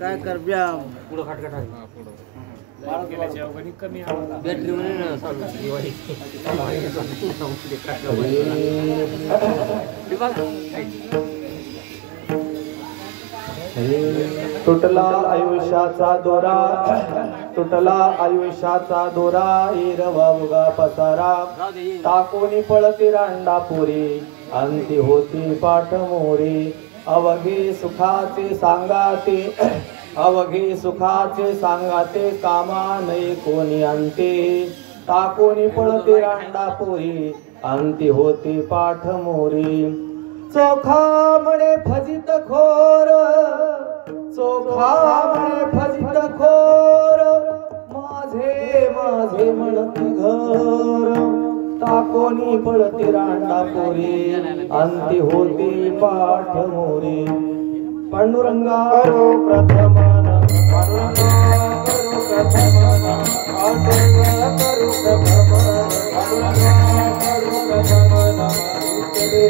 काय कर व्यायाम पुढं खटखट आहे कमी बॅटरी मध्ये चालू दिवाळी तुटला आयुष्याचा दोरा, तुटला आयुष्याचा दोरा, हिरवा उगा पसारा, टाकोनी पळती रांडापुरी, अंती होती पाठ मोरी, अवघे सुखाचे सांगाते, अवघे सुखाचे सांगाते, कामा नाही कोणी अंते, टाकोनी पळती रांडापुरी, अंती होती पाठ मोरी, चोखा म्हणे फजित खोर, चोखा म्हणे फजित खोर, माझे माझे म्हणती घर, टाकोनी पळती रांडापुरी, अंती होती पाठ मोरी, पांडुरंगा करो प्रथमन, पांडुरंगा करो प्रथमन, पांडुरंगा करो प्रथमन, पांडुरंगा करो प्रथमन, तेरे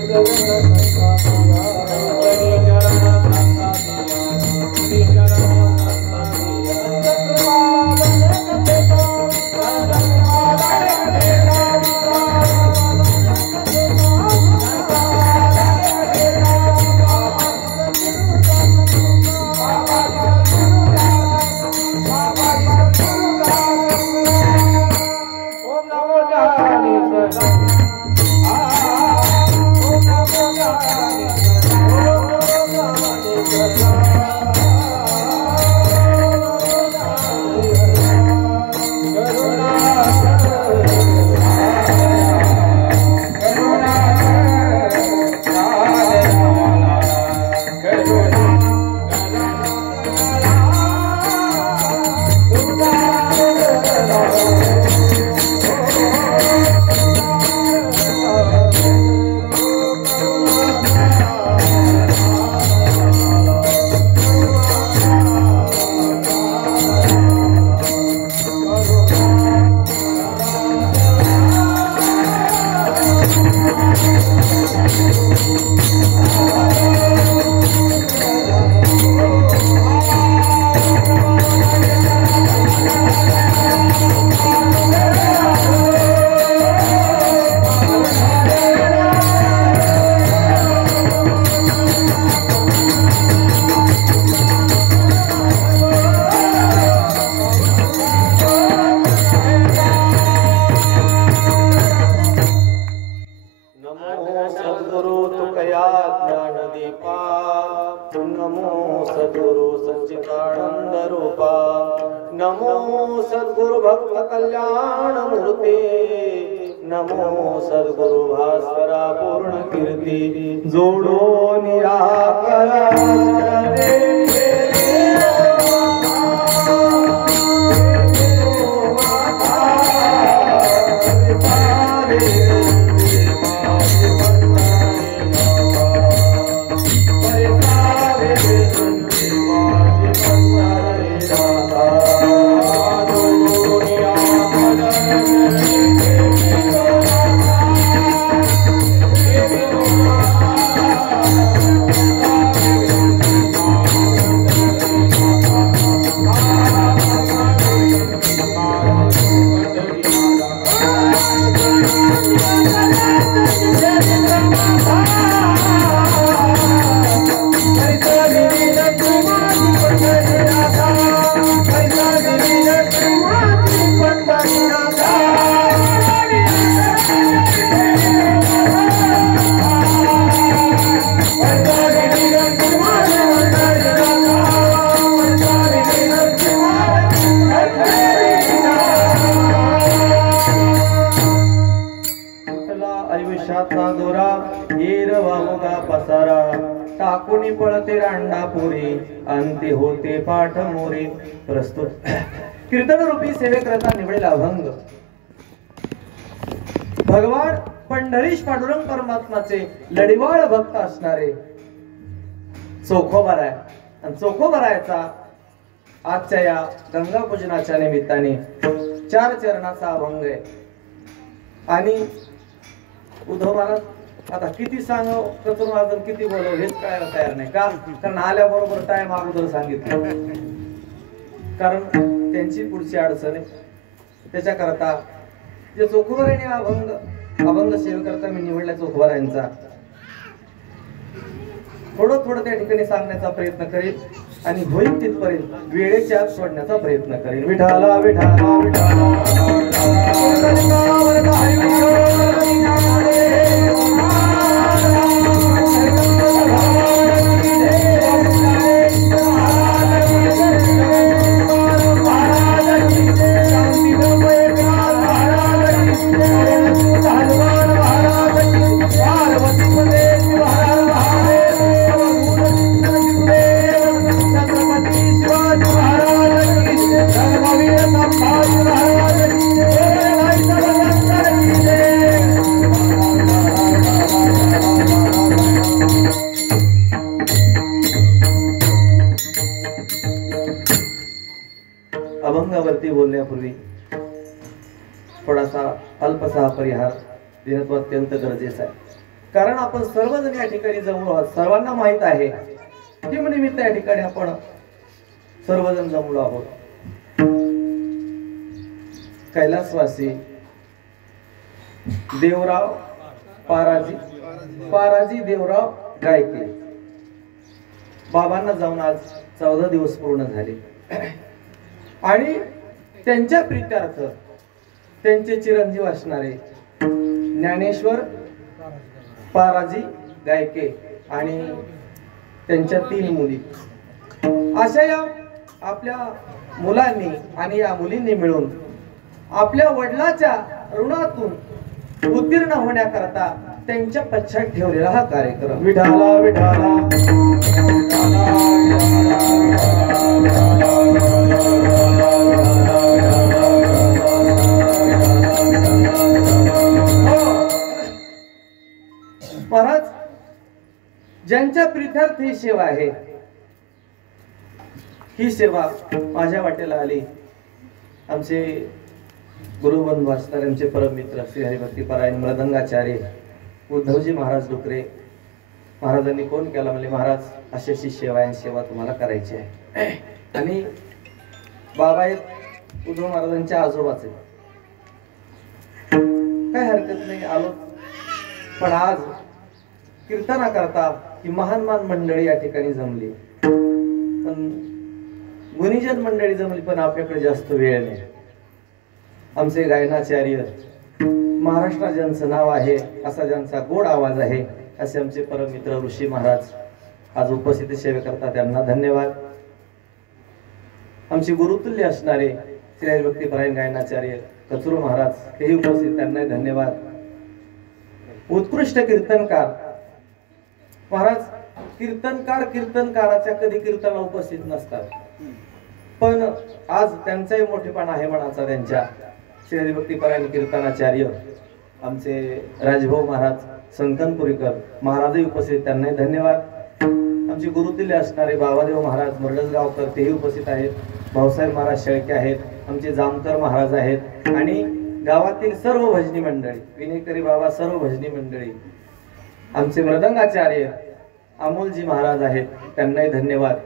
चरण टाकुनी पळते रांडापुरी, अंती होते पाठ मोरी. प्रस्तुत कीर्तन रूपी सेवेकरता निवडेल अभंग. भगवान पंढरीश पांडुरंग परमात्माचे लढीवाळ भक्त असणारे चोखोबाराय आणि चोखोबारायचा आजच्या या गंगा पूजनाच्या निमित्ताने 4 चरणाचा अभंग आहे. आणि उद्धव महाराज आता किती सांगाव कचून वाजून किती बोलाव हेच कळायला तयार नाही का, कारण आल्याबरोबर टाइम अगोदर सांगितलं, कारण त्यांची पुढची अडचण आहे. त्याच्याकरता जे चोखोबर आणि अभंग सेवेकरता मी निवडल्या चोखोबरांचा थोडं थोडं त्या ठिकाणी सांगण्याचा प्रयत्न करेल आणि होईल तिथपर्यंत वेळेच्या आत सोडण्याचा प्रयत्न करेल. विठाला विठाला अभंगावरती बोलण्यापूर्वी थोडासा अल्पसा परिहार देणं तो अत्यंत गरजेचं आहे. कारण आपण सर्वजण या ठिकाणी जमलो आहोत. सर्वांना माहित आहे की निमित्त या ठिकाणी आपण सर्वजण जमलो आहोत. कैलासवासी देवराव पाराजी देवराव गायके बाबांना जाऊन आज 14 दिवस पूर्ण झाले आणि त्यांच्या प्रीत्यार्थ त्यांचे चिरंजीव असणारे ज्ञानेश्वर पाराजी गायके आणि त्यांच्या 3 मुली अशा या आपल्या मुलांनी आणि या मुलींनी मिळून आपल्या वडिलाच्या ऋणातून उत्तीर्ण होण्याकरता त्यांच्या पश्चात ठेवलेला हा कार्यक्रम. विठाला विठाला महाराज ज्यांच्या प्रीत्यर्थ ही सेवा आहे, ही सेवा माझ्या वाटेला आली. आमचे गुरुबंधू असणारे आमचे परममित्र श्री हरिभक्तीपरायण मृदंगाचार्य उद्धवजी महाराज डुकरे महाराजांनी फोन केला, म्हणजे महाराज अशी अशी सेवा आहे, सेवा तुम्हाला करायची आहे. आणि बाबा आहेत उद्धव महाराजांच्या आजोबाचे, काय हरकत नाही आलो. पण आज कीर्तना करता ही महान मंडळी या ठिकाणी जमली, पण गुणीजन मंडळी जमली, पण आपल्याकडे जास्त वेळ नाही. आमचे गायनाचार्य महाराष्ट्रात ज्यांचं नाव आहे, असा ज्यांचा गोड आवाज आहे, असे आमचे परममित्र ऋषी महाराज आज उपस्थित सेवे करतात, त्यांना धन्यवाद. आमचे गुरुतुल्य असणारे श्री हरिभक्तीपरायण गायनाचार्य कचरू महाराज तेही उपस्थित, त्यांना धन्यवाद. उत्कृष्ट कीर्तनकार महाराज, कीर्तनकाराच्या कधी कीर्तनाला उपस्थित नसतात, पण आज त्यांचाही मोठेपणा आहे मनाचा. त्यांच्या श्री हरिभक्तीपरायण कीर्तनाचार्य आमचे राजभाऊ महाराज संकनपुरीकर महाराजही उपस्थित, त्यांनाही धन्यवाद. आमचे गुरुतुल्य असणारे बाबादेव महाराज मरडसगावकर तेही उपस्थित आहेत. भाऊसाहेब महाराज शेळके आहेत, आमचे जामकर महाराज आहेत आणि गावातील सर्व भजनी मंडळी, विनेकरी बाबा सर्व भजनी मंडळी, आमचे मृदंगाचार्य अमोलजी महाराज आहेत, त्यांनाही धन्यवाद.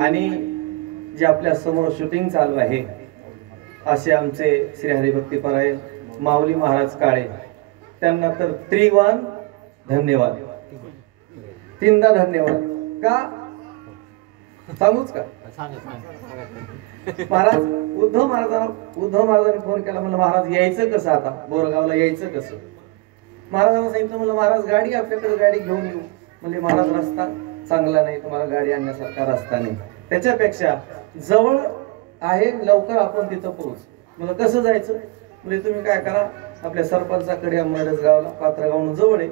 आणि जे आपल्या समोर शूटिंग चालू आहे असे आमचे श्री हरिभक्तीपरायण माऊली महाराज काळे, त्यांना तर त्रिवान धन्यवाद, 3दा धन्यवाद. का सांगूच का महाराज, उद्धव महाराजांनी फोन केला, म्हणलं महाराज यायचं कसं, आता बोरगावला यायचं कसं. महाराजांना सांगितलं, म्हणलं महाराज गाडी आपल्याकडे, गाडी घेऊन येऊ. म्हणजे महाराज रस्ता चांगला नाही, तुम्हाला गाडी आणण्यासारखा रस्ता नाही, त्याच्यापेक्षा जवळ आहे, लवकर आपण तिथं पोहोच. म्हणजे कसं जायचं, म्हणजे तुम्ही काय करा, आपल्या सरपंचाकडे मरडसगावला, पात्रगावून जवळ आहे,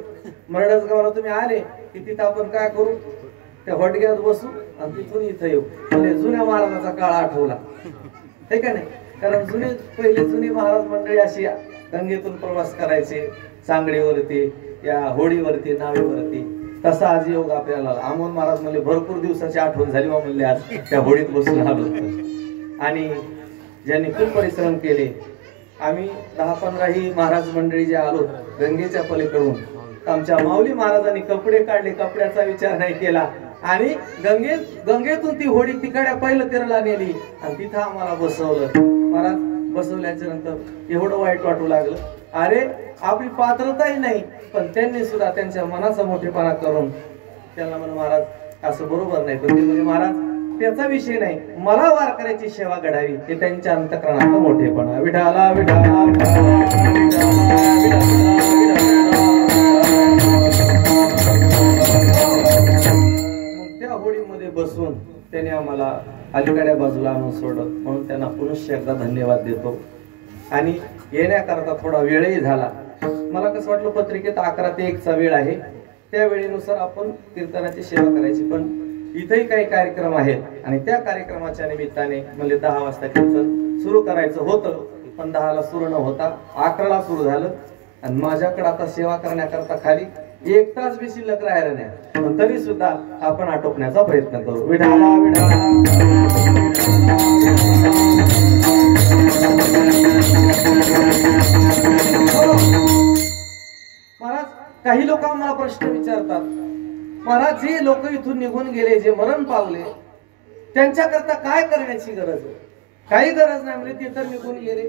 मरडसगावला तुम्ही आले की तिथं आपण काय करू, त्या हॉटग्यात बसू आणि तिथून इथं येऊ. म्हणजे जुन्या महाराजाचा काळ आठवला, हे का नाही. कारण पहिले जुनी महाराज मंडळी अशी गंगेतून प्रवास करायचे, सांगडीवरती, या होडीवरती, नावेवरती. तसा आज योग आपल्याला. अमोल महाराज म्हणले भरपूर दिवसाची आठवण झाली म्हणले, आज त्या होडीत बसून आलो. आणि ज्यांनी खूप परिश्रम केले, आम्ही 10-15 ही महाराज मंडळी जे आलो गंगेच्या पलीकडून, आमच्या माऊली महाराजांनी कपडे काढले, कपड्याचा विचार नाही केला आणि गंगेतून ती होडी तिकडे पहिलं तीराला नेली आणि तिथं आम्हाला बसवलं. महाराज बसवल्याच्या नंतर एवढं वाईट वाटू लागलं. अरे आपली पात्रताही नाही, पण त्यांनी सुद्धा त्यांच्या मनाचा मोठेपणा करून त्यांना म्हणे महाराज असं बरोबर नाही. पण ते म्हणजे महाराज त्याचा विषय नाही, मला वारकऱ्याची सेवा घडावी हे त्यांच्या अंतःकरणाचा मोठेपणा. विठाला विठाला मग त्या होडीमध्ये बसून त्याने आम्हाला अलीकडे बाजूला आणून सोडत, म्हणून त्यांना पुनश्च एकदा धन्यवाद देतो. आणि येण्याकरता थोडा वेळही झाला. मला कसं वाटलं पत्रिकेत 11 ते 1 चा वेळ आहे, त्या वेळेनुसार आपण कीर्तनाची सेवा करायची. पण इथेही काही कार्यक्रम आहेत आणि त्या कार्यक्रमाच्या निमित्ताने म्हणजे 10 वाजता कीर्तन सुरू करायचं होतं, पण 10 ला सुरू न होता 11 ला सुरू झालं. आणि माझ्याकडे आता सेवा करण्याकरता खाली 1 तास बी शिल्लक राहिला नाही, पण तरी सुद्धा आपण आटोपण्याचा प्रयत्न करू. विठाला विठाला महाराज काही लोक आम्हाला प्रश्न विचारतात, महाराज जे लोक इथून निघून गेले, जे मरण पावले, त्यांच्याकरता काय करण्याची गरज आहे? काही गरज नाही म्हणजे ते तर निघून गेले.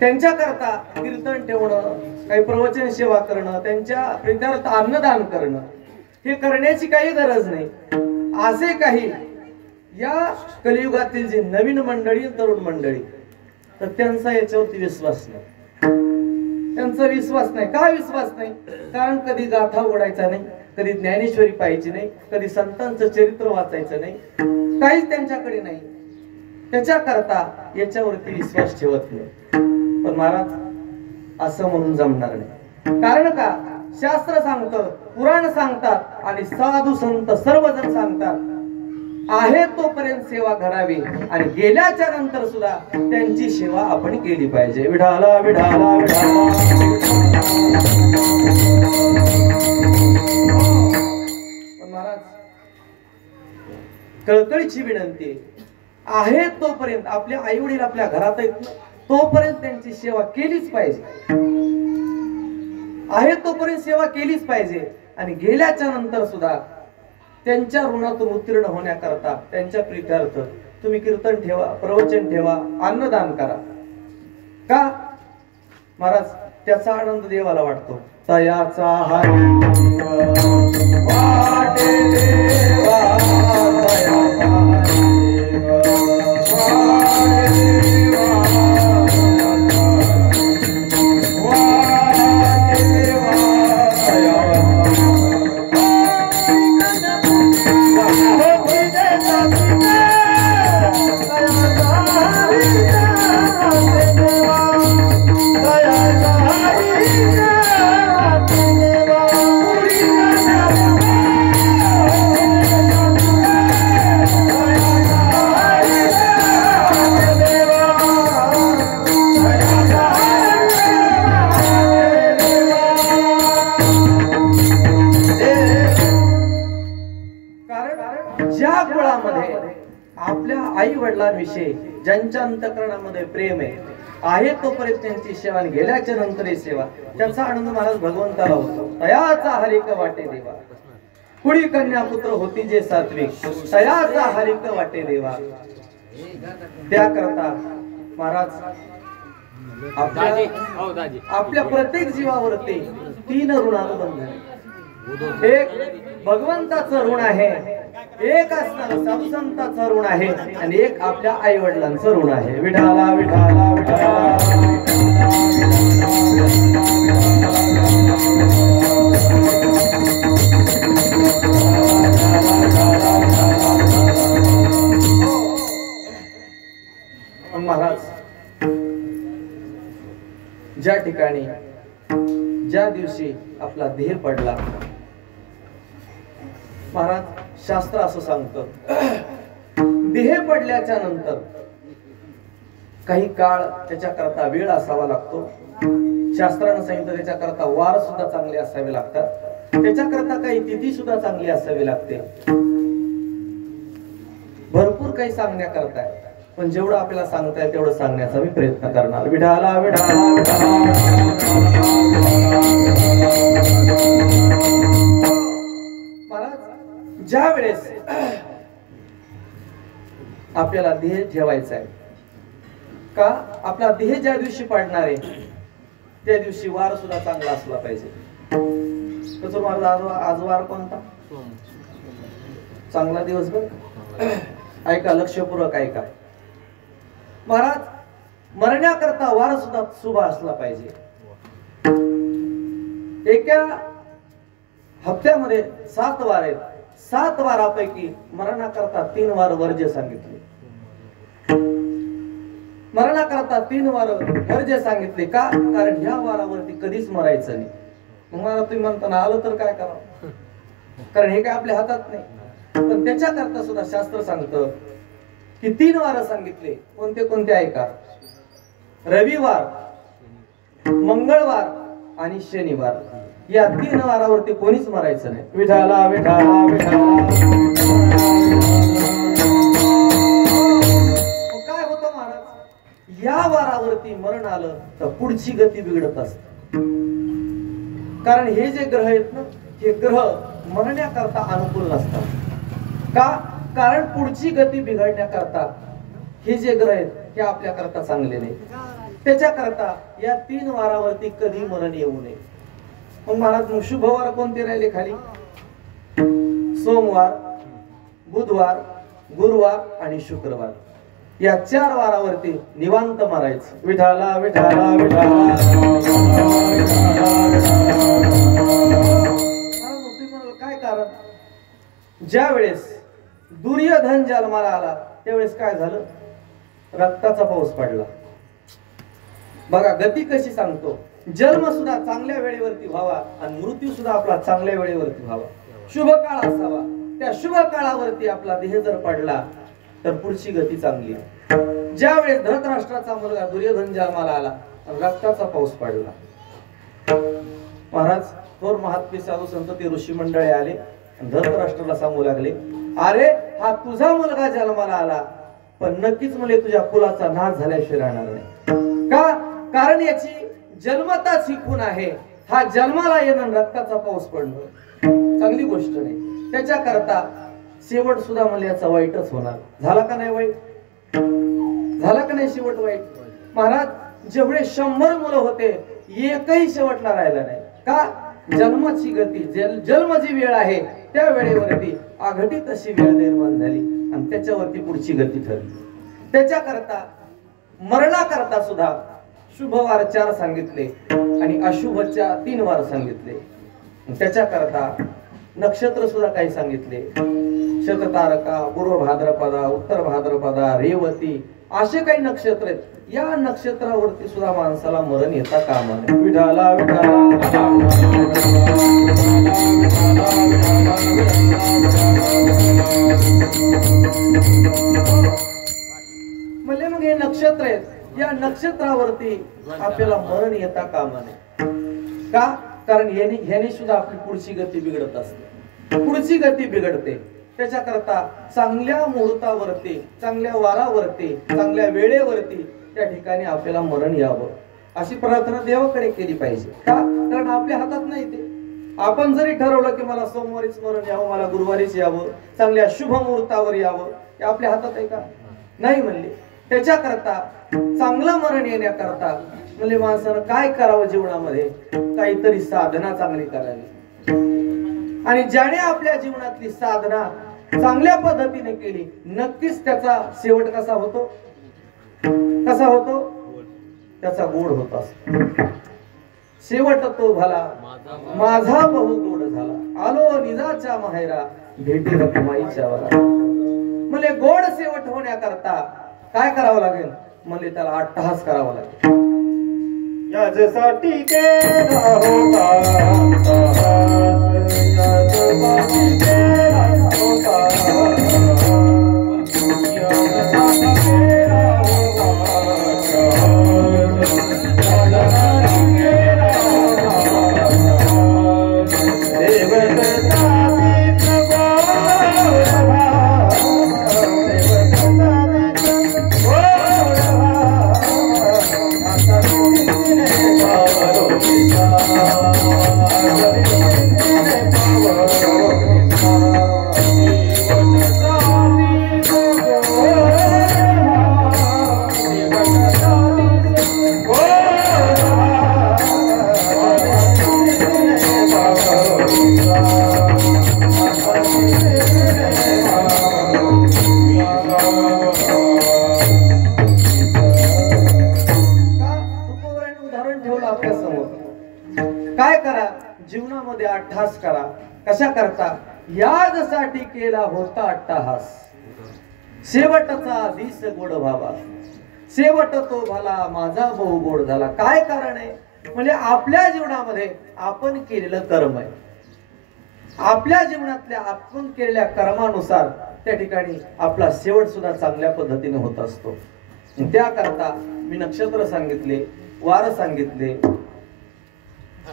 त्यांच्याकरता कीर्तन ठेवणं, काही प्रवचन सेवा करणं, त्यांच्या प्रित्यार्थ अन्नदान करणं हे करण्याची काही गरज नाही. असे काही या कलियुगातील जे नवीन मंडळी, तरुण मंडळी, तर त्यांचा याच्यावरती विश्वास नाही. त्यांचा विश्वास नाही. का विश्वास नाही? कारण कधी गाथा ओढायचा नाही, कधी ज्ञानेश्वरी पाहायची नाही, कधी संतांचं चरित्र वाचायचं नाही, काहीच त्यांच्याकडे नाही. त्याच्याकरता याच्यावरती विश्वास ठेवत नाही. पण महाराज असं म्हणून जमणार नाही. कारण का? शास्त्र सांगतं, पुराण सांगतात आणि साधू संत सर्वजण सांगतात आहे तोपर्यंत सेवा करावी आणि गेल्याच्या नंतर सुद्धा त्यांची सेवा आपण केली पाहिजे. विठाला विठाला विठाला. महाराज कळकळीची विनंती आहे तोपर्यंत आपले आई वडील आपल्या घरात आहेत तोपर्यंत त्यांची सेवा केलीच पाहिजे. आहे तोपर्यंत सेवा केलीच पाहिजे आणि गेल्याच्या नंतर सुद्धा त्यांच्या ऋणातून उत्तीर्ण होण्याकरता त्यांच्या प्रीत्यर्थ तुम्ही कीर्तन ठेवा, प्रवचन ठेवा, अन्नदान करा. का महाराज? त्याचा आनंद देवाला वाटतो. तयाचा वाटे देवा, आपल्या आई वडिलांविषयी ज्यांच्या अंतःकरणामध्ये प्रेम आहे तोपर्यंत त्यांची सेवा, गेल्याच्या नंतर सेवा, त्याचा आनंद महाराज भगवंताला होतो. तयाचा हरिक वाटे देवा, कुडी कन्या पुत्र होती जे सात्विक, तयाचा हरिक वाटे देवा. त्याकरता महाराज आपल्या प्रत्येक जीवावरती 3 ऋणानुबंध आहे. एक भगवंताचं ऋण आहे, एक असणारं साधू संतांचं ऋण आहे आणि एक आपल्या आई वडिलांचं ऋण आहे. विठाला विठाला विठाला. महाराज ज्या ठिकाणी ज्या दिवशी आपला देह पडला, महाराज शास्त्र असं सांगतं देह पडल्याच्या नंतर काही काळ त्याच्याकरता वेळ असावा लागतो. शास्त्रानं सांगितलं त्याच्याकरता वार सुद्धा चांगले असावे लागतात, त्याच्याकरता काही तिथी सुद्धा चांगली असावी लागते. भरपूर काही सांगण्याकरता आहे, पण जेवढं आपल्याला सांगता येईल तेवढं सांगण्याचा मी प्रयत्न करणार. विठाला विठाला विठाला. महाराज ज्या वेळेस आपल्याला ध्येय ठेवायचा आहे का, आपला ध्येय ज्या दिवशी पाडणार आहे त्या दिवशी वार सुद्धा चांगला असला पाहिजे. तसं महाराज आज वार कोणता चांगला दिवस बघ. ऐका, लक्षपूर्वक ऐका महाराज, मरण्याकरता वार सुद्धा शुभ असला पाहिजे. एका हप्त्यामध्ये 7 वार आहेत. 7 वारापैकी मरणाकरता 3 वार वर्ज्य सांगितले. मरणाकरता 3 वार वर्ज्य सांगितले का, कारण ह्या वारावरती कधीच मरायचं नाही. मग मला तुम्ही म्हणताना आलं तर काय करावं, कारण हे काय आपल्या हातात नाही. पण त्याच्याकरता सुद्धा शास्त्र सांगतं की 3 वार सांगितले. कोणते कोणते ऐका, रविवार, मंगळवार आणि शनिवार. या 3 वारावरती कोणीच मरायचं नाही. विठाला विठाला विठाला. काय होतं महाराज, या वारावरती मरण आलं तर पुढची गती बिघडत असते. कारण हे जे ग्रह आहेत ना, हे ग्रह मरण्याकरता अनुकूल नसतात. का, कारण पुढची गती बिघडण्याकरता हे जे ग्रह आहेत हे आपल्याकरता चांगले नाही. त्याच्याकरता या 3 वारावरती कधी मरण येऊ नये. मग महाराज मग शुभ वार कोणते राहिले खाली, सोमवार, बुधवार, गुरुवार आणि शुक्रवार. या 4 वारावरती निवांत मारायचं. विठाला विठाला विठाला. काय कारण, ज्या वेळेस दुर्योधन जन्माला आला त्यावेळेस काय झालं, रक्ताचा पाऊस पडला. बघा गती कशी सांगतो. जन्म सुद्धा चांगल्या वेळेवरती व्हावा आणि मृत्यू सुद्धा आपला चांगल्या वेळेवरती व्हावा. शुभ काळ असावा. त्या शुभ काळावरती आपला देह जर पडला तर पुढची गती चांगली. ज्या वेळेस धृतराष्ट्राचा मुलगा दुर्योधन जन्माला आला आणि रक्ताचा पाऊस पडला, महाराज थोर महात्मे साधू संत ते ऋषी मंडळी आले आणि धृतराष्ट्राला सांगू लागले, अरे हा तुझा मुलगा जन्माला आला पण नक्कीच मला तुझ्या कुलाचा नाश झाल्याशिवाय राहणार नाही. का, कारण याची जन्मताच ही खून आहे. हा जन्माला येणं रक्ताचा पाऊस पडणं चांगली गोष्ट नाही. त्याच्याकरता शेवट सुद्धा मला याचा वाईटच होणार. झाला का नाही वाईट, झाला का नाही शेवट वाईट. महाराज जेवढे 100 मुलं होते एकही शेवटला राहिला नाही. का, जन्माची गती, जन्म जी वेळ आहे त्या वेळेवरती अघटित अशी वेळ निर्माण झाली आणि त्याच्यावरती पुढची गती ठरली. त्याच्याकरता मरणाकरता सुद्धा शुभ वार 4 सांगितले आणि अशुभच्या 3 वार सांगितले. त्याच्याकरता नक्षत्र सुद्धा काही सांगितले. शततारका, पूर्व भाद्रपदा, उत्तर भाद्रपदा, रेवती असे काही नक्षत्र आहेत. या नक्षत्रावरती सुद्धा माणसाला मरण येता कामा नये. विठाला विठाला. म्हणजे मग हे नक्षत्र आहेत, या नक्षत्रावरती आपल्याला मरण येता कामा नये. का, कारण ह्याने सुद्धा आपली पुढची गती बिघडत असते. पुढची गती बिघडते. त्याच्याकरता चांगल्या मुहूर्तावरती, चांगल्या वारावरती, चांगल्या वेळेवरती त्या ठिकाणी आपल्याला मरण यावं अशी प्रार्थना देवाकडे केली पाहिजे. का, कारण आपल्या हातात नाही ते. आपण जरी ठरवलं की मला सोमवारीच मरण यावं, मला गुरुवारीच यावं, चांगल्या शुभ मुहूर्तावर यावं, ते आपल्या हातात आहे का, नाही म्हणले. त्याच्याकरता चांगलं मरण येण्याकरता म्हणजे माणसानं काय करावं जीवनामध्ये, काहीतरी साधना चांगली करावी. आणि ज्याने आपल्या जीवनातली साधना चांगल्या पद्धतीने केली नक्कीच त्याचा शेवट कसा होतो, कसा होतो, त्याचा गोड होत असतो. शेवट तो भला माझा बहु गोड झाला, आलो निजाच्या माहेरा भेटी रखमाईच्या वरा. म्हणजे गोड शेवट होण्याकरता काय करावं लागेल, म्हणजे त्याला अट्टहास करावा लागेल. याच्यासाठी केला होता जीवनामध्ये अट्टहास करा. कशा करता? याजसाठी केला होता अट्टहास, शेवटचा दिस गोड व्हावा, शेवट तो भला माझा बहु गोड झाला. काय कारण आहे? म्हणजे आपल्या जीवनामध्ये आपण केलेलं कर्म आहे. आपल्या जीवनातल्या आपण केलेल्या कर्मानुसार त्या ठिकाणी आपला शेवट सुद्धा चांगल्या पद्धतीने होत असतो. त्याकरता मी नक्षत्र सांगितले, वार सांगितले.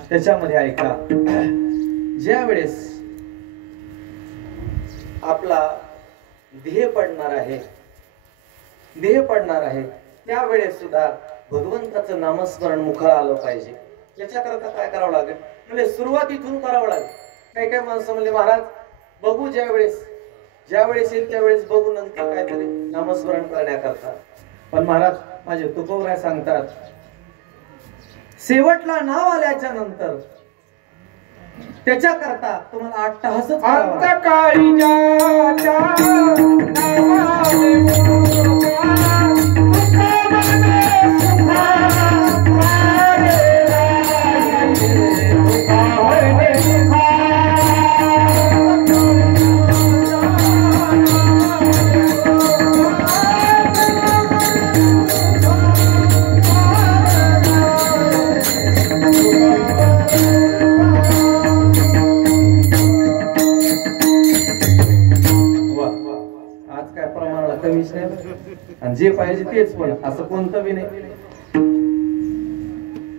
त्याच्यामध्ये ऐका, ज्या वेळेस आपला देह पडणार आहे त्यावेळेस सुद्धा भगवंताचं नामस्मरण मुखाला आलं पाहिजे. याच्याकरता काय करावं लागेल? म्हणजे सुरुवातीतून करावं लागेल. काही काही माणसं म्हणले महाराज बघू ज्यावेळेस येईल त्यावेळेस बघू, नंतर काहीतरी नामस्मरण करण्याकरता. पण महाराज माझे तुकोबराय सांगतात, शेवटला नाव आल्याच्या नंतर त्याच्याकरता तुम्हाला अट्टहासच करावा. आणि जे पाहिजे तेच पण असं कोणतं बी नाही.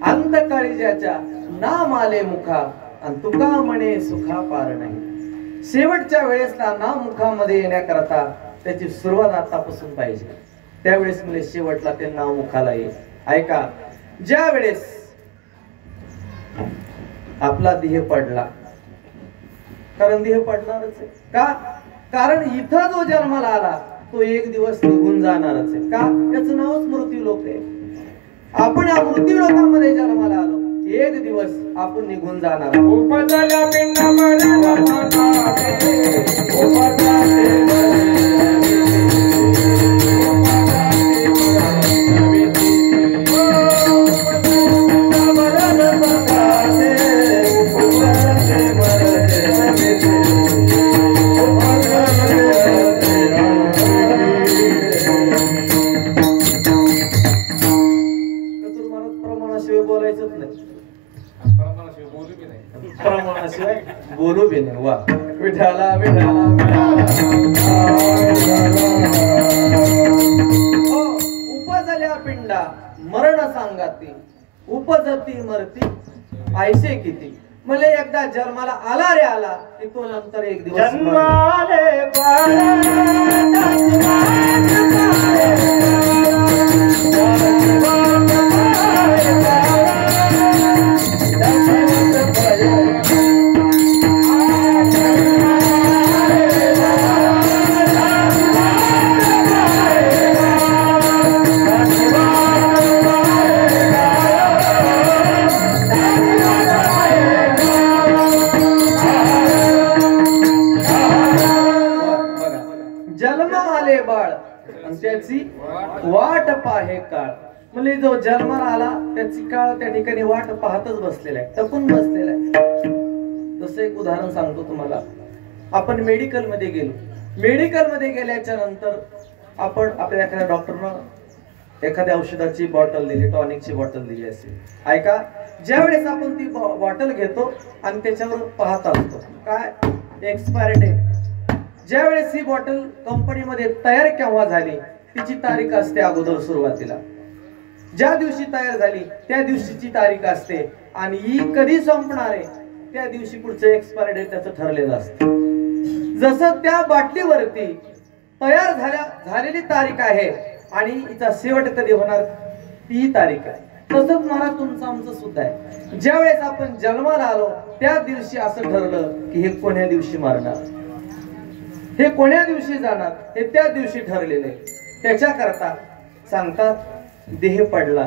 अंतकाळी ज्याच्या नाम आले मुखा आणि तुका म्हणे सुखा पार नाही. शेवटच्या वेळेसला नाम मुखामध्ये येण्याकरता त्याची सुरुवात आतापासून पाहिजे. त्यावेळेस म्हणजे शेवटला ते नाव मुखाला येईल. ऐका, ज्या वेळेस आपला देह पडला, कारण देह पडणारच आहे का? कारण इथं जो जन्माला आला तो एक दिवस निघून जाणारच आहे का? त्याचं नावच मृत्यू लोक आहे. आपण या मृत्यू लोकांमध्ये जन्माला आलो, एक दिवस आपण निघून जाणार. बोलू बी नाही. वा विठाला विठाला उपजल्या पिंडा मरण सांगाती, उपजती मरती ऐसे किती. म्हणजे एकदा जन्माला आला रे आला की तो नंतर एक दिवस त्याची वाट पाहे काळ. म्हणजे जो जन्माला आला त्याची काळ त्या ठिकाणी वाट पाहतच बसलेला आहे, टपून बसलेला आहे. जसं एक उदाहरण सांगतो तुम्हाला. आपण मेडिकल मध्ये गेलो, मेडिकल मध्ये गेल्याच्या नंतर आपण आपल्या एखाद्या डॉक्टरनं एखाद्या औषधाची बॉटल दिली, टॉनिकची बॉटल दिली असेल. ऐका, ज्या वेळेस आपण ती बॉटल घेतो आणि त्याच्यावर पाहत असतो काय एक्सपायरी डेट. ज्या वेळेस ही बॉटल कंपनीमध्ये तयार केव्हा झाली तिची तारीख असते अगोदर सुरुवातीला. ज्या दिवशी तयार झाली त्या दिवशीची तारीख असते आणि ही कधी संपणार आहे त्या दिवशी पुढचं एक्सपायरी डेट त्याचं ठरलेलं असतं. जसं त्या बाटलीवरती तयार झालेली तारीख आहे आणि हिचा शेवट कधी होणार ती तारीख आहे, तसंच मला तुमचं आमचं सुद्धा आहे. ज्या वेळेस आपण जन्माला आलो त्या दिवशी असं ठरलं की हे कोण्या दिवशी मरणार, हे कोण्या दिवशी जाणार, हे त्या दिवशी ठरलेले. त्याच्याकरता सांगतात देह पडला,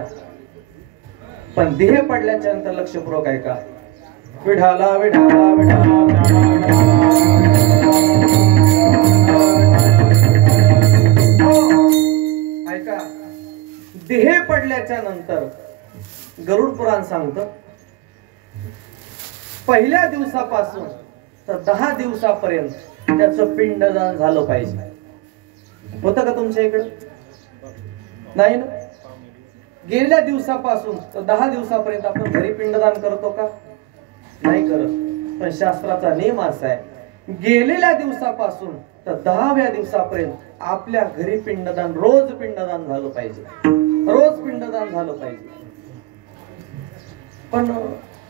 पण देह पडल्याच्या नंतर लक्षपूर्वक ऐका. विठाला विठाला विठाला ऐका, देह पडल्याच्या नंतर गरुड पुराण सांगतं पहिल्या दिवसापासून तर 10 दिवसापर्यंत त्याचं पिंडदान झालं पाहिजे. होतं का तुमच्या इकडं? नाही ना. गेल्या दिवसापासून तर 10 दिवसापर्यंत आपण घरी पिंडदान करतो का? नाही करत. पण शास्त्राचा नियम असा आहे, गेलेल्या दिवसापासून तर 10व्या दिवसापर्यंत आपल्या घरी पिंडदान, रोज पिंडदान झालं पाहिजे. रोज पिंडदान झालं पाहिजे. पण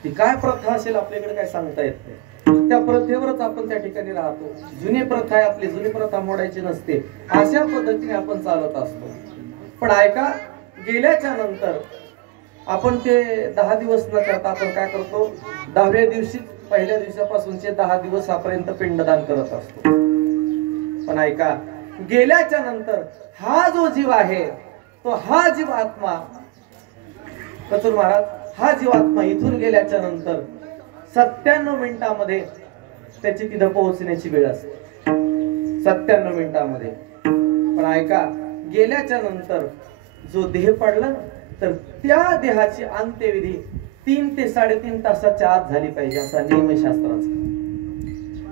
ती काय प्रथा असेल आपल्याकडे काय सांगता येत नाही. त्या प्रथेवरच आपण त्या ठिकाणी राहतो. जुनी प्रथा आहे आपली, जुनी प्रथा मोडायची नसते. अशा पद्धतीने आपण चालत असतो. पण ऐका, गेल्याच्या नंतर आपण ते 10 दिवस न करता आपण काय करतो, 10व्या दिवशी, पहिल्या दिवसापासूनचे 10 दिवसापर्यंत पिंडदान करत असतो. पण ऐका, गेल्याच्या नंतर हा जो जीव आहे, तो हा जीव आत्मा, कचूर महाराज, हा जीव आत्मा इथून गेल्याच्या नंतर 97 मिनिटांमध्ये त्याची तिथं पोहोचण्याची वेळ असते. 97 मिनिटांमध्ये. पण ऐका, गेल्याच्या नंतर जो देह पडला ना, तर त्या देहाची अंत्यविधी 3 ते 3.5 तासाच्या आत झाली पाहिजे, असा नियम आहे शास्त्राचा.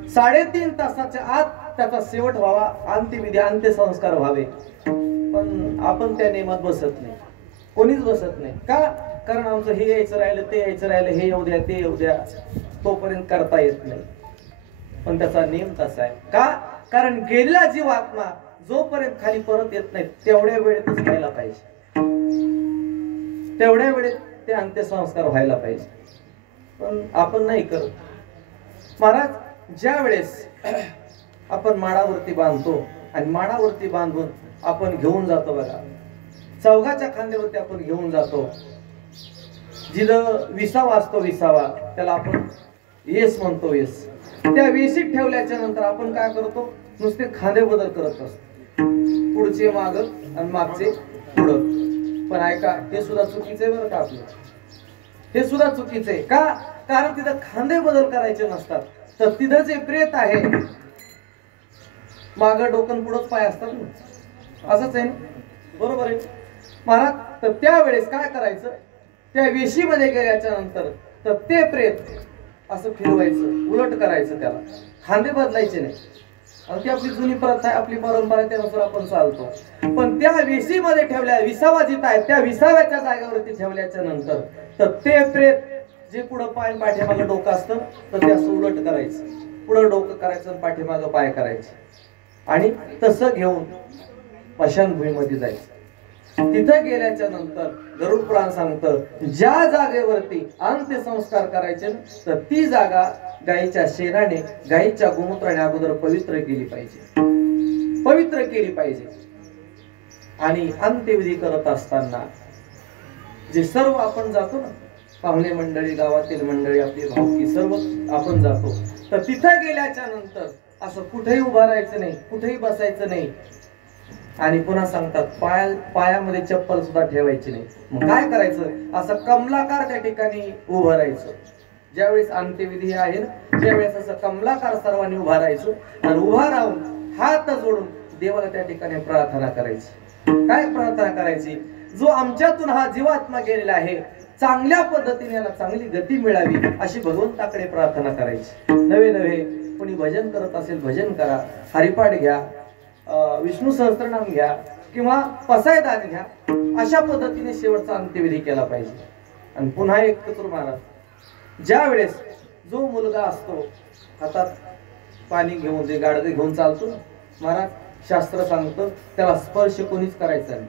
3.5 तासाच्या आत त्याचा शेवट व्हावा, अंत्यविधी, अंत्यसंस्कार व्हावे. पण आपण त्या नियमात बसत नाही, कोणीच बसत नाही. का? कारण आमचं हे यायचं राहिलं, ते यायचं राहिलं, हे येऊ द्या, ते येऊ द्या, तोपर्यंत करता येत नाही. पण त्याचा नियम तसा आहे. का? कारण गेलेला जीव आत्मा जोपर्यंत खाली परत येत नाही तेवढ्या वेळेतच व्हायला पाहिजे. तेवढ्या वेळेत ते अंत्यसंस्कार व्हायला पाहिजे. पण आपण नाही करत. महाराज, ज्या वेळेस आपण माडावरती बांधतो आणि माडावरती बांधून आपण घेऊन जातो बघा, चौघाच्या खांद्यावरती आपण घेऊन जातो, जिथं विसावा असतो, विसावा त्याला आपण येस म्हणतो, वेस. त्या वेशीत ठेवल्याच्या नंतर आपण काय करतो, नुसते खांदे बदल करत असतो, पुढचे माग आणि मागचे पुढं. पण ऐका, हे सुद्धा चुकीचं आहे बरं का आपलं. हे सुद्धा चुकीचं आहे. का? कारण तिथं खांदे बदल करायचे नसतात. तर तिथं जे प्रेत आहे, माग डोकन पुढंच पाय असतात ना, असंच आहे ना, बरोबर आहे महाराज. तर त्यावेळेस काय करायचं, त्या वेशीमध्ये गेल्याच्या नंतर तर ते प्रेत असं फिरवायचं, उलट करायचं, त्याला खांदे बदलायचे नाही. ती आपली जुनी प्रथा आहे, आपली परंपरा आहे, त्यानुसार आपण चालतो. पण त्या वेशीमध्ये ठेवल्या, विसावा जिथं आहे त्या विसाव्याच्या जागेवरती ठेवल्याच्या नंतर तर ते प्रेत जे पुढं पाय पाठीमागं डोकं असतं, तर ते असं उलट करायचं, पुढं डोकं करायचं आणि पाठीमागं पाय करायचे, आणि तसं घेऊन स्मशानभूमीमध्ये जायचं. तिथं गेल्याच्या नंतर गरुड पुराण सांगतं, ज्या जागेवरती अंत्यसंस्कार करायचे तर ती जागा गायीच्या शेणाने, गायीच्या गोमूत्राने अगोदर पवित्र केली पाहिजे, पवित्र केली पाहिजे. आणि अंत्यविधी करत असताना जे सर्व आपण जातो ना, पाहुणे मंडळी, गावातील मंडळी, आपली भावकी, सर्व आपण जातो. तर तिथं गेल्याच्या नंतर असं कुठेही उभं राहायचं नाही, कुठेही बसायचं नाही. आणि पुन्हा सांगतात, पायामध्ये चप्पल सुद्धा ठेवायची नाही. मग काय करायचं, असं कमलाकार त्या ठिकाणी उभं राहायचं. ज्यावेळेस अंत्यविधी आहे ना, त्यावेळेस असं कमलाकार सर्वांनी उभा राहायचं आणि उभा राहून हात जोडून देवाला त्या ठिकाणी प्रार्थना करायची. काय प्रार्थना करायची, जो आमच्यातून हा जीवात्मा गेलेला आहे, चांगल्या पद्धतीने याला चांगली गती मिळावी अशी भगवंताकडे प्रार्थना करायची. नवे नवे कोणी भजन करत असेल भजन करा, हरिपाठ घ्या, विष्णू सहस्त्रनाम घ्या किंवा पसायदान घ्या, अशा पद्धतीने शेवटचा अंत्यविधी केला पाहिजे. आणि पुन्हा एक कचूर महाराज, ज्या वेळेस जो मुलगा असतो हातात पाणी घेऊन, जे गाडगे घेऊन चालतो ना महाराज, शास्त्र सांगतं त्याला स्पर्श कोणीच करायचा नाही.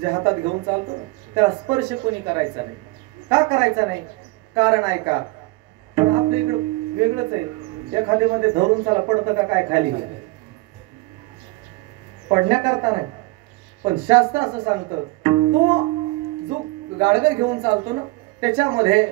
जे हातात घेऊन चालतो ना त्याला स्पर्श कोणी करायचा नाही. का करायचा नाही? कारण ऐका, आपल्या इकडं वेगळंच आहे. एखाद्यामध्ये धरून चला, पडतं का काय खाली, पडण्याकरता नाही. पण शास्त्र असं सांगतं, तो जो गाडगा घेऊन चालतो ना त्याच्यामध्ये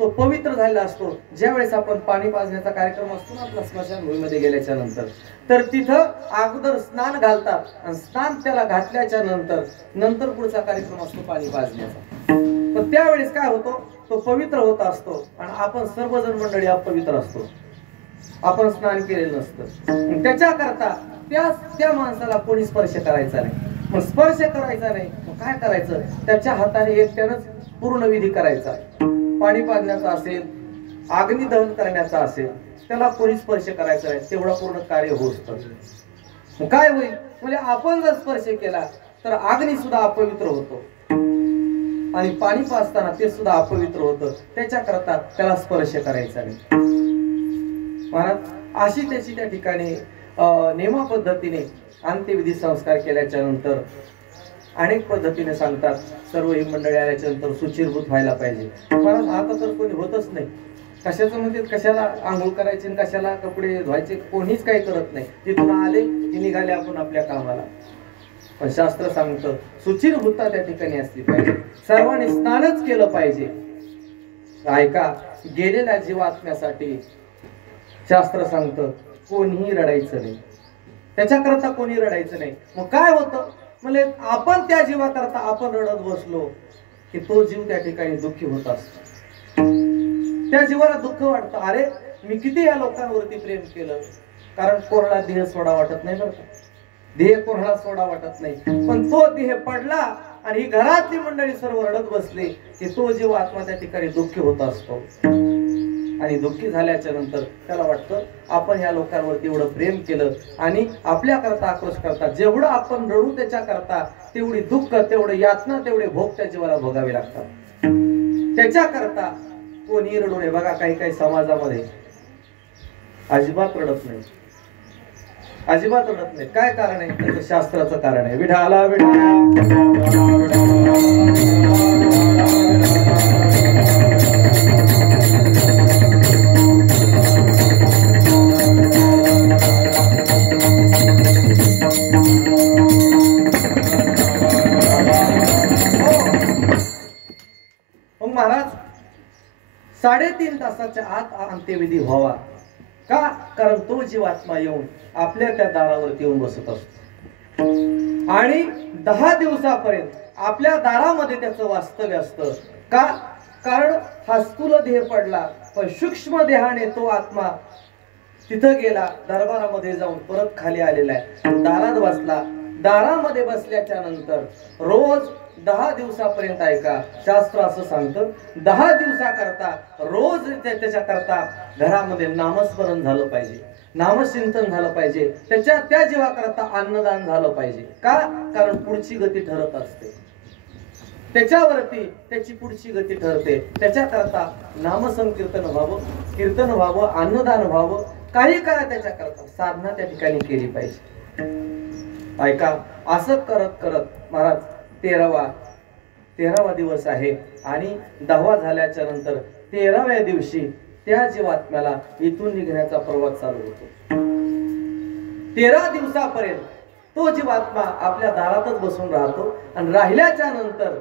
तो पवित्र झालेला असतो. ज्यावेळेस आपण पाणी पाजण्याचा कार्यक्रम असतो ना आपला स्मशानभूमीमध्ये गेल्याच्या नंतर, तर तिथं अगोदर स्नान घालतात आणि स्नान त्याला घातल्याच्या नंतर पुढचा कार्यक्रम असतो पाणी पाजण्याचा. पण त्यावेळेस काय होतो, तो पवित्र होत असतो आणि आपण सर्वजण मंडळी अपवित्र असतो, आपण स्नान केलेलं नसतं. त्याच्याकरता त्या माणसाला कोणी स्पर्श करायचा नाही. मग स्पर्श करायचा नाही, मग काय करायचं, त्याच्या हाताने एकट्यानंच पूर्ण विधी करायचा, पाणी पाजण्याचा असेल, अग्नी दहन करण्याचा असेल, त्याला कोणी स्पर्श करायचा नाही, तेवढा पूर्ण कार्य होत. काय होईल म्हणजे आपण जर स्पर्श केला तर अग्नी सुद्धा अपवित्र होतो आणि पाणी पाजताना ते सुद्धा अपवित्र होतं, त्याच्याकरता त्याला स्पर्श करायचा नाही. महाराज अशी त्याची त्या ठिकाणी नेमा पद्धतीने अंत्यविधी संस्कार केल्याच्या नंतर अनेक पद्धतीने सांगतात. सर्व ही मंडळी आल्याच्या नंतर सुचिरभूत व्हायला पाहिजे. महाराज आता तर कोणी होतच नाही. कशाचं म्हणजे कशाला आंघोळ करायची, कशाला कपडे धुवायचे, कोणीच काही करत नाही. तिथून आले की निघाले आपण आपल्या कामाला. पण शास्त्र सांगतं सुचिरभूतता त्या ठिकाणी असली पाहिजे. सर्वांनी स्नानच केलं पाहिजे. ऐका, गेलेल्या जीवात्म्यासाठी शास्त्र सांगतं कोणीही रडायचं नाही, त्याच्याकरता कोणी रडायचं नाही. मग काय होतं म्हणजे आपण त्या जीवाकरता आपण रडत बसलो की तो जीव त्या ठिकाणी दुःखी होत असतो. त्या जीवाला दुःख वाटतं, अरे मी किती या लोकांवरती प्रेम केलं. कारण कोरडा देह सोडा वाटत नाही बरं का, देह कोरडा सोडा वाटत नाही. पण तो देह पडला आणि ही घरातली मंडळी सर्व रडत बसली की तो जीव आत्मा त्या ठिकाणी दुःखी होत असतो. आणि दुःखी झाल्याच्या नंतर त्याला वाटतं आपण ह्या लोकांवरती एवढं प्रेम केलं आणि आपल्या करता आक्रोश करता जेवढं आपण रडू त्याच्या करता तेवढी दुःख, तेवढं यातना, तेवढे भोग त्या जीवाला भोगावे लागतात. त्याच्या करता कोणी रडू नये. बघा काही काही समाजामध्ये अजिबात रडत नाही, अजिबात रडत नाही. काय कारण आहे? त्याचं शास्त्राचं कारण आहे. विढाला महाराज 3.5 तासाच्या आत अंत्यविधी व्हावा. का? कारण तो जीवात्मा येऊन आपल्या त्या दारावरती येऊन बसत असतो आणि 10 दिवसापर्यंत आपल्या दारामध्ये त्याचं वास्तव्य असतं. का? कारण हा स्थूल देह पडला पण सूक्ष्म देहाने तो आत्मा तिथं गेला, दरबारामध्ये जाऊन परत खाली आलेला आहे, दारात बसला. दारामध्ये बसल्याच्या नंतर रोज 10 दिवसापर्यंत, ऐका शास्त्र असं सांगतं, 10 दिवसाकरता रोज त्याच्या करता घरामध्ये नामस्मरण झालं पाहिजे, नामचिंतन झालं पाहिजे. त्या जीवाकरता अन्नदान झालं पाहिजे. का? कारण पुढची गती ठरत असते, त्याच्यावरती त्याची पुढची गती ठरते. त्याच्याकरता नामसंकीर्तन व्हावं, कीर्तन व्हावं, अन्नदान व्हावं, काही काळ त्याच्याकरता साधना त्या ठिकाणी केली पाहिजे. ऐका, असं करत करत महाराज 13वा दिवस आहे आणि 10वा झाल्याच्या नंतर 13व्या दिवशी त्या जीवात्म्याला इथून निघण्याचा प्रवास चालू होतो. 13 दिवसापर्यंत तो जीवात्मा आपल्या दारातच बसून राहतो आणि राहिल्याच्या नंतर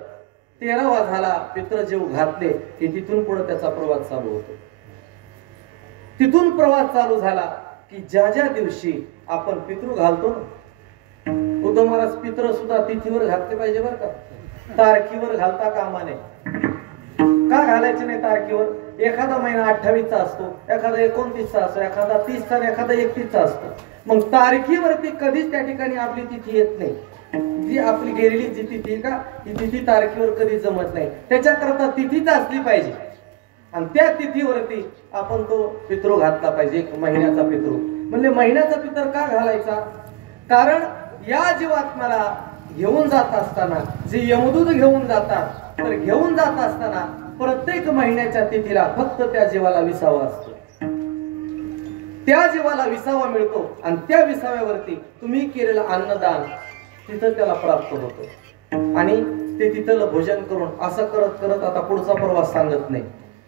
13वा झाला, पितृजीव घातले की तिथून पुढे त्याचा प्रवास चालू होतो. तिथून प्रवास चालू झाला की ज्या ज्या दिवशी आपण पितृ घालतो ना, उद्धव महाराज पितृ सुद्धा तिथीवर घातले पाहिजे बरं का, तारखीवर घालता कामा नये. का घालायचे नाही तारखीवर? एखादा महिना 28चा असतो, एखादा 29चा असतो, एखादा 30चा, एखादा 31चा असतो. मग तारखीवरती कधीच त्या ठिकाणी आपली तिथी येत नाही. जी आपली गेलेली जी तिथी का, ती तिथी तारखीवर कधी जमत नाही. त्याच्याकरता तिथीच असली पाहिजे आणि त्या तिथीवरती आपण तो पितृ घातला पाहिजे. एक महिन्याचा पितृ म्हणजे महिन्याचा पितर का घालायचा? कारण या जीवात्म्याला घेऊन जात असताना जे यमदूत घेऊन जातात, तर घेऊन जात असताना प्रत्येक महिन्याच्या तिथीला फक्त त्या जीवाला विसावा असतो, त्या जीवाला विसावा मिळतो आणि त्या विसाव्यावरती तुम्ही केलेलं अन्नदान तिथं त्याला प्राप्त होतं आणि ते तिथलं भोजन करून असं करत करत आता पुढचा प्रवास सांगत नाही.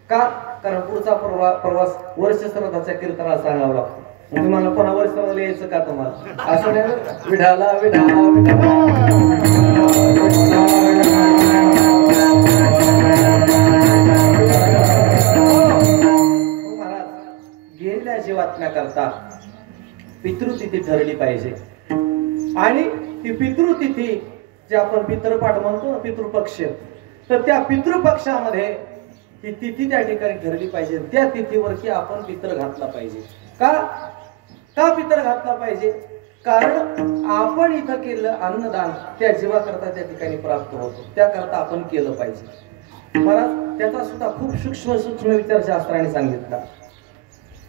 का? कारण पुढचा प्रवास वर्ष श्राद्धाच्या कीर्तनाला सांगावा लागतो. तुम्हाला कोणा वर्ष श्राद्धाला यायचं का? तुम्हाला असं नाही. विढाला विढाला महाराज गेलेल्या जीवात्म्या करता पितृतिथी ठरली पाहिजे आणि ती पितृतिथी जे आपण पितृपाठ म्हणतो ना, पितृपक्ष, तर त्या पितृपक्षामध्ये ती तिथी त्या ठिकाणी ठरली पाहिजे. त्या तिथीवरती आपण पितृ घातला पाहिजे. का? का पितृ घातला पाहिजे? कारण आपण इथं केलं अन्नदान त्या जीवाकरता त्या ठिकाणी प्राप्त होतो, त्याकरता आपण केलं पाहिजे. महाराज त्याचा सुद्धा खूप सूक्ष्म विचार शास्त्राने सांगितला,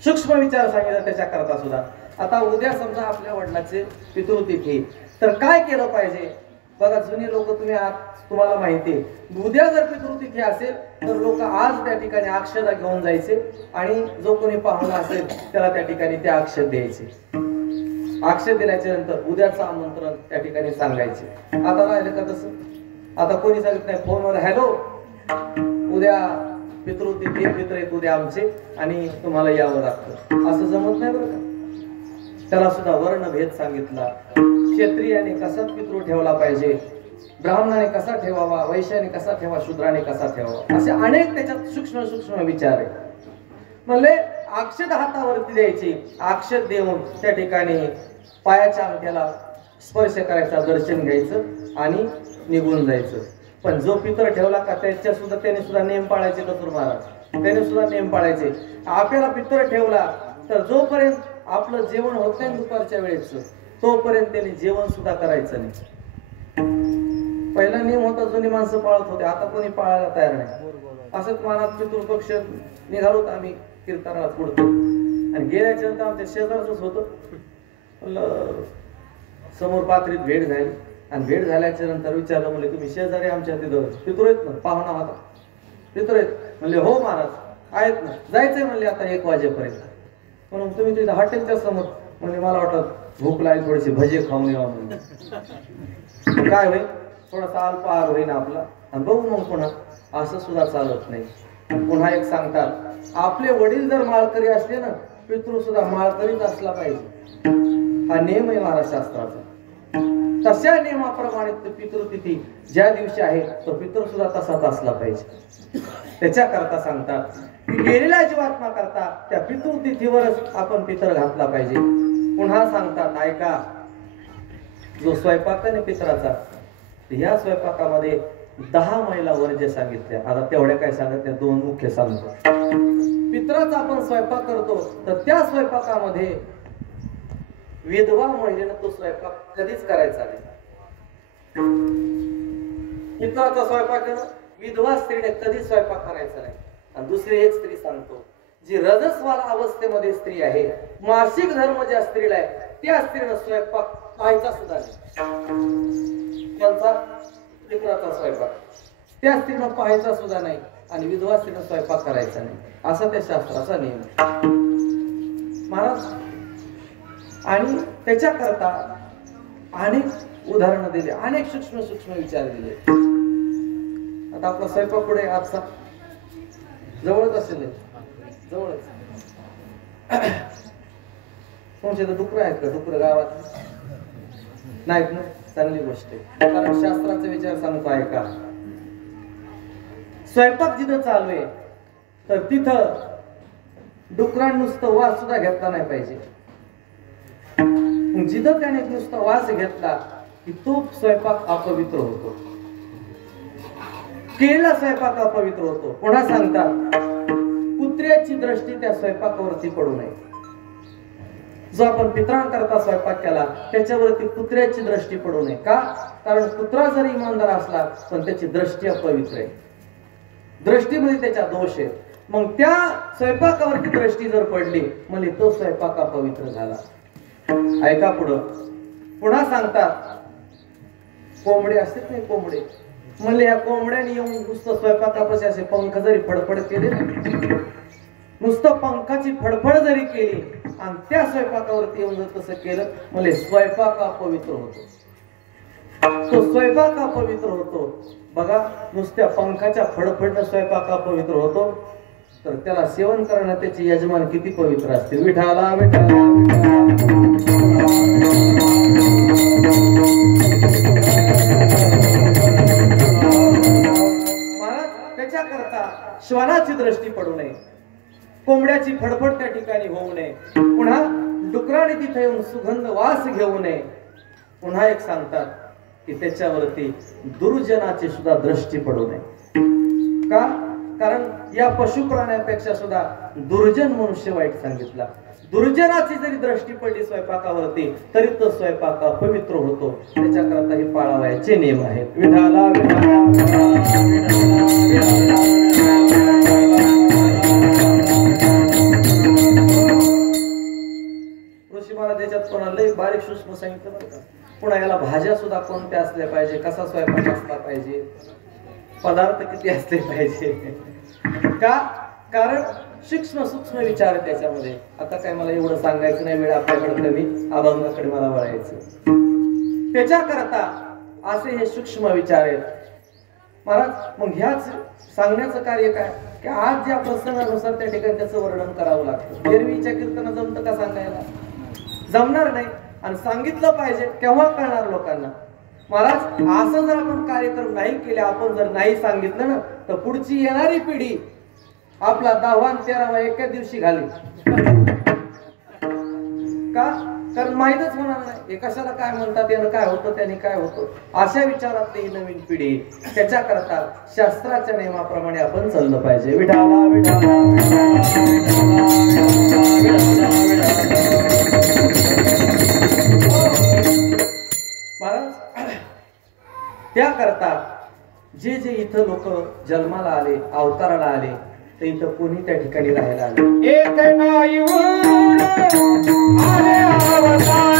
सूक्ष्म विचार सांगितला त्याच्याकरता सुद्धा. आता उद्या समजा आपल्या वडिलाचे पितृतिथी, तर काय केलं पाहिजे बघा. जुने लोक तुम्हाला माहिती आहे, उद्या जर पितृतिथी असेल तर लोक आज त्या ठिकाणी अक्षता घेऊन जायचे आणि जो कोणी पाहुणा असेल त्याला त्या ठिकाणी ते अक्षत द्यायचे. अक्षत दिल्याच्या नंतर उद्याचं आमंत्रण त्या ठिकाणी सांगायचे. आता राहिलं का तसं? आता कोणी सांगित नाही फोनवर, हॅलो उद्या पितृतिथी, मित्र आहेत उद्या आमचे आणि तुम्हाला यावं लागतं, असं जमत नाही बरं का. त्याला सुद्धा वर्णभेद सांगितला. क्षत्रियाने कसा पितृ ठेवला पाहिजे, ब्राह्मणाने कसा ठेवावा, वैश्याने कसा ठेवा, शूद्राने कसा ठेवावा, असे अनेक त्याच्यात सूक्ष्म विचार आहे. म्हणले अक्षत हातावरती द्यायची, अक्षत देऊन त्या ठिकाणी पायाच्या अंगठ्याला स्पर्श करायचा, दर्शन घ्यायचं आणि निघून जायचं. पण जो पितर ठेवला का त्याने सुद्धा नेम पाळायचे. कसूर महाराज त्याने सुद्धा नेम पाळायचे. आपल्याला पितर ठेवला तर जोपर्यंत आपलं जेवण होत नाही दुपारच्या वेळेच, तोपर्यंत त्याने जेवण सुद्धा करायचं नाही. पहिला नियम होता, जुनी माणसं पाळत होते, आता कोणी पाळायला तयार नाही. असंच मनात पितृपक्ष निघालो आम्ही कीर्तनाला पुढतो आणि गेल्याच्या नंतर आमच्या शेजारच होतं. समोर पात्रीत भेट झाली आणि भेट झाल्याच्या नंतर विचारलं, म्हणले तुम्ही शेजारी आमच्या तिथं पितृ आहेत ना? पाहुणा होता. पितृ आहेत म्हणले, हो महाराज आहेत ना. जायचंय म्हणले आता 1 वाजेपर्यंत. म्हणून तुम्ही तिथं हॉटेलच्या समोर, म्हणजे मला वाटत भूक लागली, थोडीशी भजे खाऊन यावं म्हणून. काय होईल, थोडासा अल्पाहार होईना आपला आणि बघू मग पुन्हा. असं सुद्धा चालत नाही. पुन्हा एक सांगतात, आपले वडील जर माळकरी असले ना, पितृ सुद्धा माळकरीच असला पाहिजे. हा नियम आहे महाराष्ट्राचा. तशा नियमाप्रमाणे पितृतिथी ज्या दिवशी आहे तो पितृ सुद्धा तसाच असला पाहिजे. त्याच्याकरता सांगतात की गेलेल्या जीवात्मा करता त्या पितृतिथीवरच आपण पितर घातला पाहिजे. पुन्हा सांगतात ऐका, जो स्वयंपाकाने पितराचा, या स्वयंपाकामध्ये 10 महिला वर्ज्य सांगितल्या. आता तेवढ्या काय सांगितल्या, 2 मुख्य सांगतो. पितराचा आपण स्वयंपाक करतो तर त्या स्वयंपाकामध्ये विधवा महिलेनं तो स्वयंपाक कधीच करायचा नाही. पितराचा स्वयंपाक विधवा स्त्रीने कधीच स्वयंपाक करायचा नाही. आणि दुसरी एक स्त्री सांगतो, जी रजस्वाल अवस्थेमध्ये स्त्री आहे, मासिक धर्म ज्या स्त्रीला आहे, त्या स्त्रीनं स्वयंपाक पाहायचा सुद्धा नाही. त्यांचा पितराचा स्वयंपाक त्या स्त्रीनं पाहायचा सुद्धा नाही आणि विधवा स्त्रीनं स्वयंपाक करायचा नाही, असा त्या शास्त्राचा नियम महाराज. आणि त्याच्याकरता अनेक उदाहरणं दिले, अनेक सूक्ष्म विचार दिले. आता आपला स्वयंपाक पुढे आजचा जवळच असेल, जवळच. तुमच्या तर डुकर आहेत का? डुकर गावात नाहीत ना? चांगली गोष्ट आहे, कारण शास्त्राचा विचार सांगतो ऐका. स्वयंपाक जिथं चालू आहे तर तिथं डुकरान नुसतं वास सुद्धा घेतला नाही पाहिजे. जिथं त्याने नुसता वास घेतला की तो स्वयंपाक अपवित्र होतो, केलेला स्वयंपाक अपवित्र होतो. पुन्हा सांगतात कुत्र्याची दृष्टी त्या स्वयंपाकावरती पडू नये. जो आपण पितरांकरता स्वयंपाक केला त्याच्यावरती कुत्र्याची दृष्टी पडू नये. का? कारण कुत्रा जरी इमानदार असला पण त्याची दृष्टी अपवित्र आहे, दृष्टीमध्ये त्याचा दोष आहे. मग त्या स्वयंपाकावरती दृष्टी जर पडली म्हणजे तो स्वयंपाक अपवित्र झाला. ऐका पुन्हा सांगतात कोंबडे असतात नाही, कोंबडे म्हणले या कोंबड्याने येऊन नुसतं स्वयंपाकापाशी असे पंख जरी फडफड केले, नुसतं पंखाची फडफड जरी केली आणि त्या स्वयंपाकावरती येऊन जर तसं केलं म्हणजे स्वयंपाक अपवित्र होतो. तो स्वयंपाक अपवित्र होतो. बघा, नुसत्या पंखाच्या फडफडनं स्वयंपाक अपवित्र होतो, तर त्याला सेवन करण्यात त्याचे यजमान किती पवित्र असतील. विठाला विठाला महाराज, त्याच्याकरता श्वानाची दृष्टी पडू नये, कोंबड्याची फडफड त्या ठिकाणी होऊ नये, पुन्हा डुकराने तिथे येऊन सुगंध वास घेऊ नये. पुन्हा एक सांगतात की त्याच्यावरती दुर्जनाची सुद्धा दृष्टी पडू नये. का? कारण या पशु प्राण्यापेक्षा सुद्धा दुर्जन मनुष्य वाईट सांगितला. दुर्जनाची जरी दृष्टी पडली स्वयंपाकावरती तरी तो स्वयंपाक अपवित्र होतो. त्याच्याकरता हे पाळावयाचे नियम आहेत. विठाला विठाला विठाला विठाला बारीक सूक्ष्म सांगितलं बरं का. पुन्हा याला भाज्या सुद्धा कोणत्या असल्या पाहिजे, कसा स्वयंपाक असला पाहिजे, पदार्थ किती असले पाहिजे. का? कारण सूक्ष्म सूक्ष्म विचार आहे त्याच्यामध्ये. आता काय मला एवढं सांगायचं नाही, वेळ आपल्याकडे कमी, अभंगाकडे मला वळायचं. त्याच्याकरता असे हे सूक्ष्म विचार आहेत महाराज. मग ह्याच सांगण्याचं कार्य काय की आज ज्या प्रसंगानुसार त्या ठिकाणी त्याचं वर्णन करावं लागतं. एरवीच्या कीर्तन जमतं का सांगायला? जमणार नाही. आणि सांगितलं पाहिजे केव्हा कळणार लोकांना. महाराज असं जर आपण कार्यक्रम नाही केले, आपण जर नाही सांगितलं ना, तर पुढची येणारी पिढी आपला 10वा आणि 13वा एका दिवशी घाली. का? कारण माहीतच होणार नाही हे कशाला काय म्हणतात, यानं काय होतं, त्याने काय होतं, अशा विचारातली ही नवीन पिढी. त्याच्याकरता शास्त्राच्या नियमाप्रमाणे आपण चाललं पाहिजे. विठाला विठाला महाराज. त्याकरता जे जे इथं लोक जन्माला आले, अवताराला आले, तर इथं कोणी त्या ठिकाणी राहायला आले. एक नाही आले अवतार